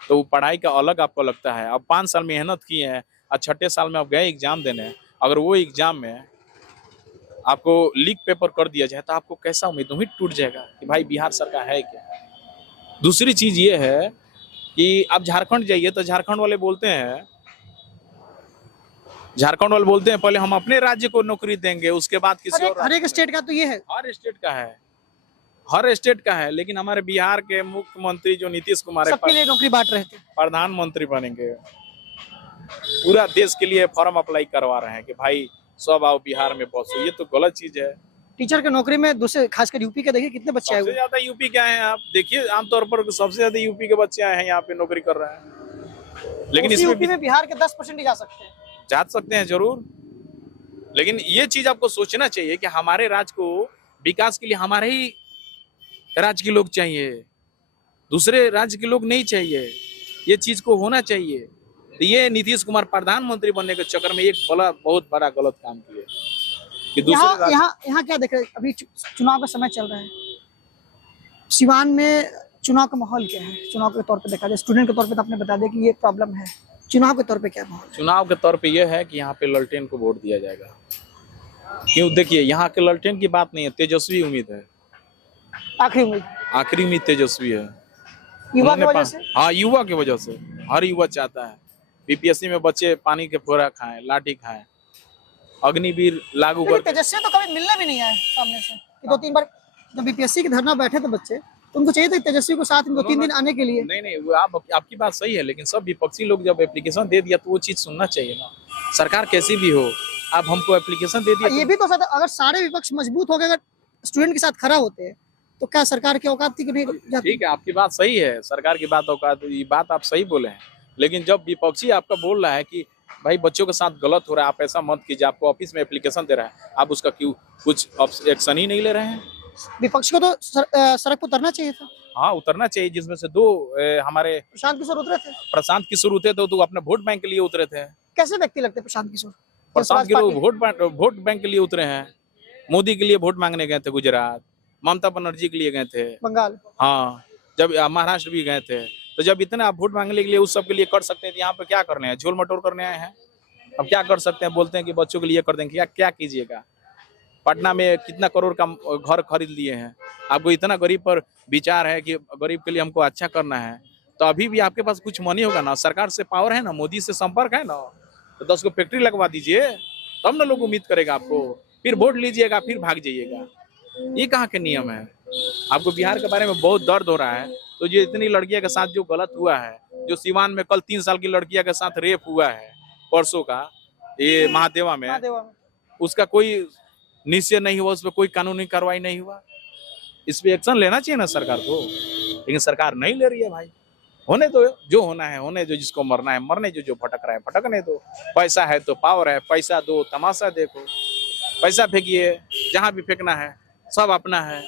तो वो पढ़ाई का अलग आपको लगता है। अब 5 साल मेहनत की है और छठे साल में आप गए एग्जाम देने, अगर वो एग्जाम में आपको लीक पेपर कर दिया जाए तो आपको कैसा उम्मीद टूट जाएगा कि भाई बिहार सरकार है क्या। दूसरी चीज ये है कि आप झारखंड जाइए तो झारखंड वाले बोलते हैं पहले हम अपने राज्य को नौकरी देंगे, उसके बाद किसी और हर एक स्टेट का तो ये है। हर स्टेट का है, लेकिन हमारे बिहार के मुख्यमंत्री जो नीतीश कुमार है, सबके लिए नौकरी बांट रहे थे। प्रधानमंत्री बनेंगे, पूरा देश के लिए फॉर्म अप्लाई करवा रहे हैं कि भाई सब आओ बिहार में बसो। ये तो गलत चीज है। टीचर की नौकरी में दूसरे खासकर यूपी के देखिए कितने बच्चे आए सबसे हुए। ज्यादा यूपी के आए हैं, आप देखिए आमतौर पर सबसे ज्यादा यूपी के बच्चे आए हैं यहाँ पे नौकरी कर रहे हैं। लेकिन इसमें यूपी में बिहार के 10% ही जा सकते हैं। जा सकते हैं जरूर, लेकिन ये चीज आपको सोचना चाहिए कि हमारे राज्य को विकास के लिए हमारे ही राज्य के लोग चाहिए, दूसरे राज्य के लोग नहीं चाहिए। ये चीज को होना चाहिए। तो ये नीतीश कुमार प्रधानमंत्री बनने के चक्कर में एक बहुत बड़ा गलत काम किया कि दूसरे यहाँ क्या देख रहे हैं, अभी चुनाव का समय चल रहा है, सिवान में चुनाव का माहौल क्या है? चुनाव के तौर पे देखा जाए, स्टूडेंट के तौर पे तो आपने बता दिया कि ये प्रॉब्लम है, चुनाव के तौर पे क्या माहौल है? चुनाव के तौर पे यह है कि यहाँ पे ललटेन को वोट दिया जाएगा। क्यों? देखिए यहाँ के ललटेन की बात नहीं है, तेजस्वी उम्मीद है, आखिरी उम्मीद तेजस्वी है। युवा की वजह से? हाँ, युवा की वजह से। हर युवा चाहता है बीपीएससी में बच्चे पानी के फोड़ा खाएं, लाठी खाएं, अग्निवीर लागू कर। तेजस्वी तो कभी मिलने भी नहीं आए सामने से। 2-3 बार जब बीपीएससी के धरना बैठे थे बच्चे, तो उनको चाहिए था तेजस्वी को साथ में 2-3 दिन आने के लिए। नहीं, वो आपकी बात सही है, लेकिन सब विपक्षी लोग जब एप्लीकेशन दे दिया तो वो चीज सुनना चाहिए ना। सरकार कैसी भी हो, आप हमको एप्लीकेशन दे दिया। ये भी तो अगर सारे विपक्ष मजबूत हो गए, अगर स्टूडेंट के साथ खड़ा होते हैं, तो क्या सरकार की औकात थी कि नहीं जाती? ठीक है, आपकी बात सही है, सरकार की बात औकात, ये बात आप सही बोले हैं। लेकिन जब विपक्षी आपका बोल रहा है कि भाई बच्चों के साथ गलत हो रहा है, आप ऐसा मत कीजिए, आपको ऑफिस में एप्लीकेशन दे रहा है, आप उसका क्यों कुछ एक्शन ही नहीं ले रहे हैं? विपक्ष को तो सड़क पर उतरना चाहिए था। हाँ, उतरना चाहिए, जिसमें से 2 हमारे प्रशांत किशोर उतरे थे। प्रशांत किशोर उतरे थे, तो अपने वोट बैंक के लिए उतरे थे। कैसे व्यक्ति लगते प्रशांत किशोर? प्रशांत किशोर वोट बैंक के लिए उतरे हैं, मोदी के लिए वोट मांगने गए थे गुजरात, ममता बनर्जी के लिए गए थे बंगाल, हाँ, जब महाराष्ट्र भी गए थे। तो जब इतना आप वोट मांगने के लिए उस सब के लिए कर सकते हैं, तो यहाँ पे क्या करने हैं? झोल मटोर करने आए हैं। अब क्या कर सकते हैं? बोलते हैं कि बच्चों के लिए कर देंगे, क्या कीजिएगा? पटना में कितना करोड़ का घर खरीद लिए हैं, आपको इतना गरीब पर विचार है कि गरीब के लिए हमको अच्छा करना है, तो अभी भी आपके पास कुछ मनी होगा ना, सरकार से पावर है ना, मोदी से संपर्क है ना, तो 10 को फैक्ट्री लगवा दीजिए, तब ना लोग उम्मीद करेगा आपको। फिर वोट लीजिएगा, फिर भाग जाइएगा। ये कहाँ के नियम है? आपको बिहार के बारे में बहुत दर्द हो रहा है, तो जो इतनी लड़कियों के साथ जो गलत हुआ है, जो सिवान में कल 3 साल की लड़कियों के साथ रेप हुआ है परसों का, ये महादेवा में, उसका कोई निश्चय नहीं हुआ, उस पर कोई कानूनी कार्रवाई नहीं हुआ। इस पे एक्शन लेना चाहिए ना सरकार को, लेकिन सरकार नहीं ले रही है। भाई होने तो जो होना है होने, जो जिसको मरना है मरने, जो भटक रहा है भटकने दो। पैसा है तो पावर है, पैसा दो, तमाशा देखो, पैसा फेंकिए, जहाँ भी फेंकना है, सब अपना है।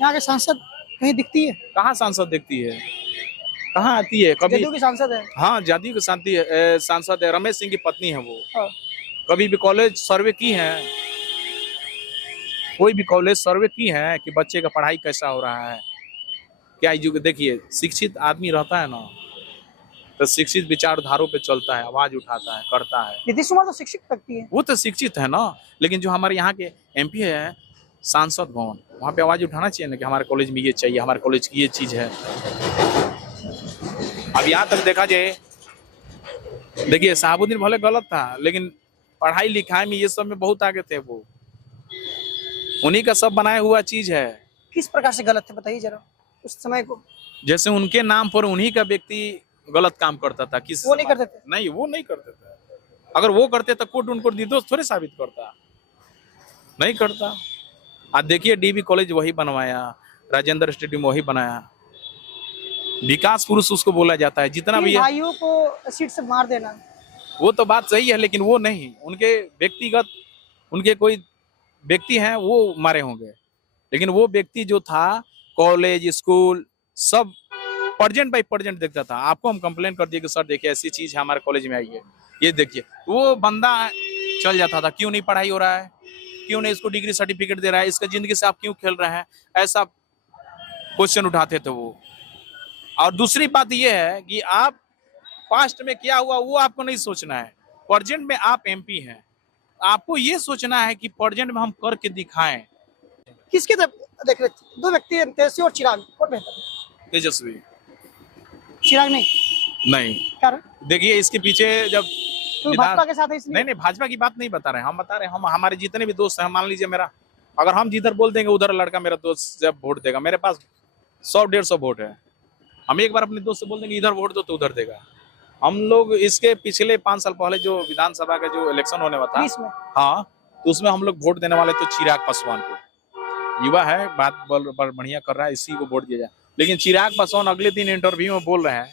यहाँ के सांसद कहीं दिखती है? कहाँ सांसद दिखती है, कहाँ आती है? कभी जदयू की सांसद है। हाँ, जदयू की सांसद है, रमेश सिंह की पत्नी है वो। हाँ। कभी भी कॉलेज सर्वे की है, कोई भी कॉलेज सर्वे की है कि बच्चे का पढ़ाई कैसा हो रहा है, क्या देखिए, शिक्षित आदमी रहता है ना, तो शिक्षित विचारधारों पे चलता है, आवाज उठाता है, करता है। नीतीश कुमार तो शिक्षित व्यक्ति है, वो तो शिक्षित है ना, लेकिन जो हमारे यहाँ के एमपी है, सांसद भवन, वहाँ पे आवाज उठाना चाहिए ना कि हमारे कॉलेज में ये चाहिए, हमारे कॉलेज की ये चीज है। अब यहाँ तक देखा जाए, देखिए शहाबुद्दीन भले गलत था, लेकिन पढ़ाई लिखाई में ये सब में बहुत आगे थे, वो उन्हीं का सब बनाया हुआ चीज है। किस प्रकार से गलत थे बताइए जरा उस समय को। जैसे उनके नाम पर उन्हीं का व्यक्ति गलत काम करता था, किस वो नहीं करते थे? नहीं, वो नहीं करते थे। अगर वो करते तो कोर्ट उनको निर्दोष थोड़े साबित करता, नहीं करता। आज देखिए डीबी कॉलेज वही बनवाया, राजेंद्र स्टेडियम वही बनाया, विकास पुरुष उसको बोला जाता है। जितना भी भाइयों को सीट से मार देना, वो तो बात सही है, लेकिन वो नहीं, उनके व्यक्तिगत, उनके कोई व्यक्ति हैं वो मारे होंगे, लेकिन वो व्यक्ति जो था कॉलेज स्कूल सब परजेंट बाई परजेंट देखता था। आपको हम कंप्लेन कर दिए कि सर देखिए ऐसी चीज है हमारे कॉलेज में आई है, ये देखिए, वो बंदा चल जाता था, क्यों नहीं पढ़ाई हो रहा है, क्यों नहीं इसको डिग्री सर्टिफिकेट दे रहा है, इसका जिंदगी से आप क्यों खेल रहे हैं, ऐसा क्वेश्चन उठाते थे वो। और दूसरी बात ये है कि आप पास्ट में क्या हुआ वो आपको नहीं सोचना है, प्रेजेंट में आप एमपी हैं, आपको ये सोचना है कि प्रेजेंट में हम करके दिखाएं। किसके तरफ देख रहे थे? दो व्यक्ति हैं, तेजस्वी और चिराग, कौन बेहतर है? तेजस्वी। चिराग नहीं? नहीं, कारण? देखिए इसके पीछे जब तो भाजपा के साथ है इसलिए? नहीं भाजपा की बात नहीं बता रहे हैं, हम बता रहे हैं हम हमारे जितने भी दोस्त हैं, मान लीजिए मेरा, अगर हम जिधर बोल देंगे उधर लड़का मेरा दोस्त जब वोट देगा, मेरे पास 100-150 वोट है, हम एक बार अपने दोस्त से बोल देंगे इधर वोट दो तो उधर देगा। हम लोग इसके पिछले 5 साल पहले जो विधानसभा का जो इलेक्शन होने वाला था, हाँ, तो उसमें हम लोग वोट देने वाले तो चिराग पासवान को, युवा है, बात बढ़िया कर रहा है, इसी को वोट दिया जाए। लेकिन चिराग पासवान अगले दिन इंटरव्यू में बोल रहे हैं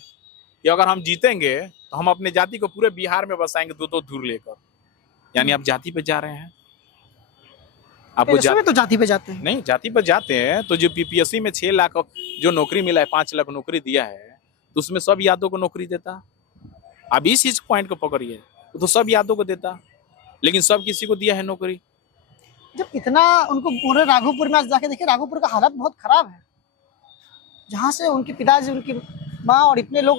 कि अगर हम जीतेंगे तो हम अपने जाति को पूरे बिहार में बसाएंगे 2-2 धूर लेकर। यानी आप जाति पे जा रहे हैं, आपको तो जाति पे जाते हैं। नहीं, जाति पर जाते हैं तो जो पीपीएससी में 6 लाख जो नौकरी मिला है, 5 लाख नौकरी दिया है, तो उसमें सब यादव को नौकरी देता। अब इस चीज पॉइंट को पकड़िए, तो सब यादव को देता, लेकिन सब किसी को दिया है नौकरी। जब इतना उनको पूरे राघोपुर में आज जाके देखिए, राघोपुर का हालत बहुत खराब है, जहाँ से उनके पिताजी, उनकी माँ और इतने लोग,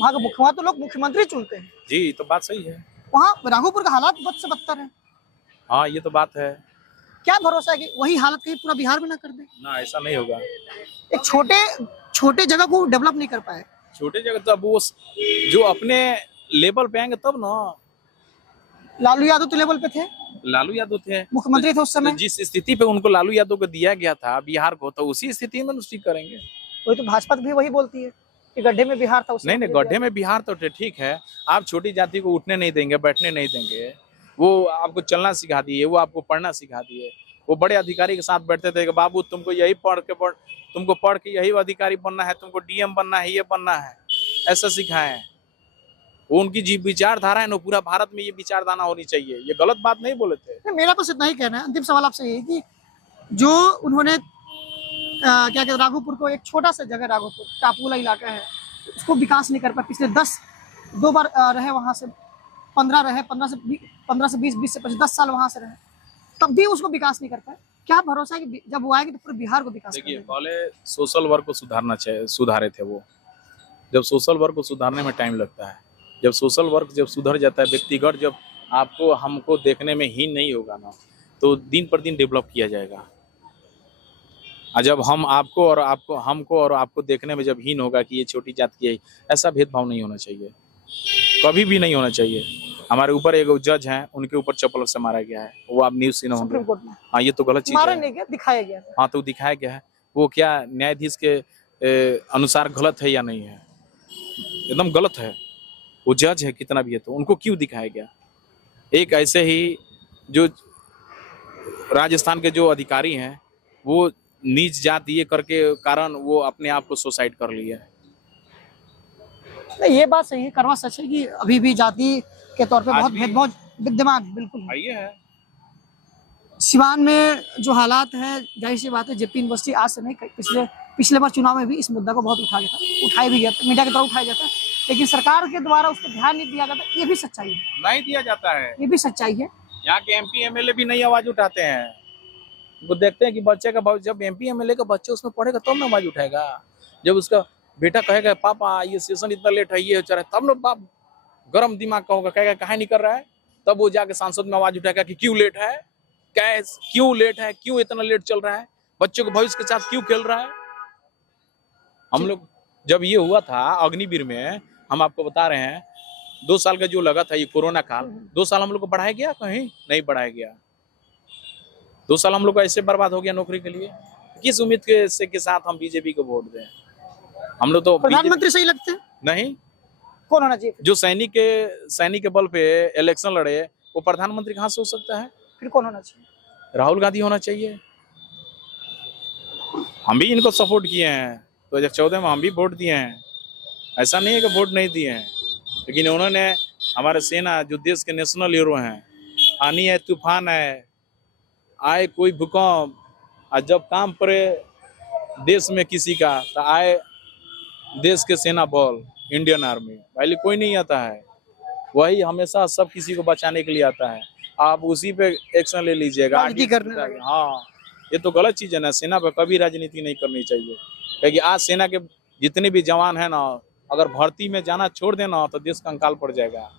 वहाँ का वहाँ तो लोग मुख्यमंत्री चुनते हैं। जी, तो बात सही है, वहाँ राघोपुर का हालात बद से बदतर है। हाँ, ये तो बात है। क्या भरोसा है कि वही हालत कहीं पूरा बिहार में ना कर दे? ना, ऐसा नहीं होगा। एक छोटे जगह को डेवलप नहीं कर पाए। छोटे जगह तब वो जो अपने लेवल पे आएंगे तब ना। लालू यादव तो लेवल पे थे, लालू यादव थे, मुख्यमंत्री थे उस समय। तो जिस स्थिति पे उनको लालू यादव को दिया गया था बिहार को, तो उसी स्थिति में ठीक करेंगे। वही तो भाजपा भी वही बोलती है कि गड्ढे में बिहार था। नहीं, गड्ढे में बिहार तो ठीक है, आप छोटी जाति को उठने नहीं देंगे, बैठने नहीं देंगे, वो आपको चलना सिखा दिए, वो आपको पढ़ना सिखा दिए। वो बड़े अधिकारी के साथ बैठते थे कि बाबू तुमको यही तुमको पढ़ के यही अधिकारी बनना है, तुमको डीएम बनना है, ये बनना है, ऐसा सिखाए। वो उनकी जी विचारधारा है ना, पूरा भारत में ये विचारधारा होनी चाहिए, ये गलत बात नहीं बोले थे। मेरा बस इतना ही कहना है। अंतिम सवाल आपसे ये कि जो उन्होंने क्या कहते हैं, राघोपुर को, एक छोटा सा जगह राघोपुर टापूला इलाका है, उसको विकास नहीं कर पाए। पिछले 2 बार रहे वहां से, 15 रहे, 15 से 20, 20 से 25, 10 साल वहां से रहे, तब भी उसको विकास नहीं कर पाए। क्या भरोसा है कि जब वो आएगी तो पूरे बिहार को विकास करेंगे? देखिए, पहले सोशल वर्क को सुधारना चाहिए, सुधारे थे वो। जब सोशल वर्क को सुधारने में टाइम लगता है, जब सोशल वर्क जब सुधर जाता है, व्यक्तिगत जब आपको हमको देखने में हीन नहीं होगा ना, तो दिन पर दिन डेवलप किया जाएगा। और जब हम आपको और आपको देखने में जब हीन होगा कि ये छोटी जात की है, ऐसा भेदभाव नहीं होना चाहिए, कभी भी नहीं होना चाहिए। हमारे ऊपर एक जज हैं, उनके ऊपर चप्पल से मारा गया है, वो आप न्यूज़ सुने होंगे। हाँ, ये तो गलत चीज मारा है। नहीं गया, दिखाया गया। हाँ, तो दिखाया गया है, वो क्या न्यायाधीश के अनुसार गलत है या नहीं है? एकदम गलत है। वो जज है, कितना भी है, तो उनको क्यों दिखाया गया? एक ऐसे ही जो राजस्थान के जो अधिकारी हैं, वो नीच जात ये करके कारण वो अपने आप को सुसाइड कर लिया है। नहीं, ये बात सही है, करवा सच है कि अभी भी जाति के तौर पे बहुत भेदभाव विद्यमान बिल्कुल है। सिवान में जो हालात है, जाहिर सी बात है, जेपी यूनिवर्सिटी आज से नहीं, पिछले बार चुनाव में भी इस मुद्दा को बहुत उठाया भी गया था, मीडिया के द्वारा उठाया जाता है, लेकिन सरकार के द्वारा उस पर ध्यान नहीं दिया जाता। ये भी सच्चाई है, नहीं दिया जाता है, ये भी सच्चाई है। यहाँ के एमपी एमएलए भी नहीं आवाज उठाते हैं। वो देखते हैं कि बच्चे का, जब एमपी एमएलए का बच्चे उसमें पढ़ेगा तब ना आवाज उठाएगा। जब उसका बेटा कहेगा पापा ये सेशन इतना लेट है, ये चल, तब ना बाप गरम दिमाग का होगा, कहेगा काहे नहीं कर रहा है, तब वो जाके सांसद में आवाज उठाएगा कि क्यों लेट है, क्यों लेट है, क्यों इतना लेट चल रहा है, बच्चों के भविष्य के साथ क्यों खेल रहा है। हम लोग जब ये हुआ था अग्निवीर में, हम आपको बता रहे हैं, 2 साल का जो लगा था ये कोरोना काल, 2 साल हम लोग को बढ़ाया गया? कहीं नहीं बढ़ाया गया। 2 साल हम लोग का ऐसे बर्बाद हो गया नौकरी के लिए। किस उम्मीद के साथ हम बीजेपी को वोट दें? हम लोग तो प्रधानमंत्री सही लगते हैं? नहीं, कौन होना चाहिए? जो सैनिक के बल पे इलेक्शन लड़े, वो प्रधानमंत्री कहाँ से हो सकता है? फिर कौन होना चाहिए? राहुल गांधी होना चाहिए। हम भी इनको सपोर्ट किए हैं, 2014 में हम भी वोट दिए हैं, ऐसा नहीं है कि वोट नहीं दिए हैं, लेकिन उन्होंने हमारे सेना, जो देश के नेशनल हीरो हैं, आनी है, तूफान है, आए कोई भूकंप, और जब काम पड़े देश में किसी का, तो आए देश के सेना बल, इंडियन आर्मी, पहले कोई नहीं आता है, वही हमेशा सब किसी को बचाने के लिए आता है। आप उसी पे एक्शन ले लीजिएगा। राजनीति करने लगे। हाँ, ये तो गलत चीज है ना। सेना पे कभी राजनीति नहीं करनी चाहिए, क्योंकि आज सेना के जितने भी जवान है ना, अगर भर्ती में जाना छोड़ देना तो देश कंकाल पड़ जाएगा।